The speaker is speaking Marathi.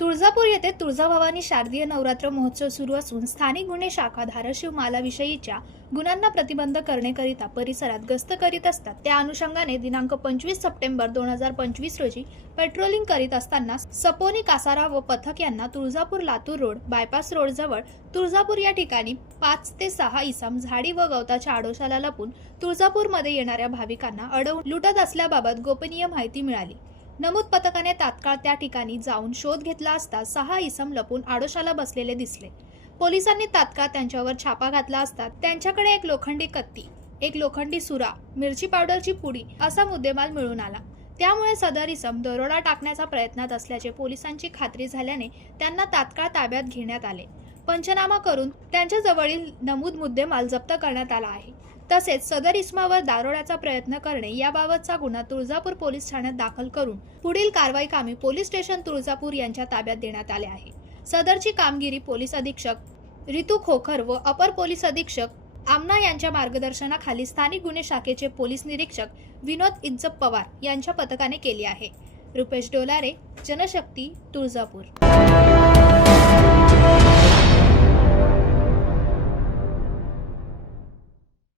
तुळजापूर येथे तुळजाभवानी शारदीय नवरात्र महोत्सव सुरू असून स्थानिक गुन्हे शाखा धाराशिव मालाविषयीच्या गुन्ह्यांना प्रतिबंध करण्याकरिता परिसरात गस्त करीत असतात. त्या अनुषंगाने दिनांक पंचवीस सप्टेंबर दोन हजार पंचवीस रोजी पेट्रोलिंग करीत असताना सपोनी कासारा व पथक यांना Tuljapur Latur road bypass road जवळ तुळजापूर या ठिकाणी पाच ते सहा इसम झाडी व गवताच्या आडोशाला लपून तुळजापूरमध्ये येणाऱ्या भाविकांना अडवून लुटत असल्याबाबत गोपनीय माहिती मिळाली. नमूद पथकाने तात्काळ त्या ठिकाणी जाऊन शोध घेतला असता सहा इसम लपून आडोशाला बसलेले दिसले. पोलिसांनी तात्काळ त्यांच्यावर छापा घातला असता त्यांच्याकडे एक लोखंडी कत्ती एक लोखंडी सुरा मिरची पावडरची पुडी असा मुद्देमाल मिळून आला. त्यामुळे सदर इसम दरोडा टाकण्याचा प्रयत्नात असल्याचे पोलिसांची खात्री झाल्याने त्यांना तात्काळ ताब्यात घेण्यात आले. पंचनामा करून त्यांच्या जवळील नमूद मुद्देमाल जप्त करण्यात आला आहे. तसेच सदर इस्मावर दारोड्याचा प्रयत्न करणे याबाबतचा गुन्हा तुळजापूर पोलीस ठाण्यात दाखल करून पुढील कारवाई कामी पोलीस स्टेशन तुळजापूर यांच्या ताब्यात देण्यात आले आहे. सदरची कामगिरी पोलीस अधीक्षक रितू खोखर व अपर पोलीस अधीक्षक आमना यांच्या मार्गदर्शनाखाली स्थानिक गुन्हे शाखेचे पोलीस निरीक्षक विनोद इज्जप पवार यांच्या पथकाने केली आहे. रुपेश डोलारे जनशक्ती तुळजापूर.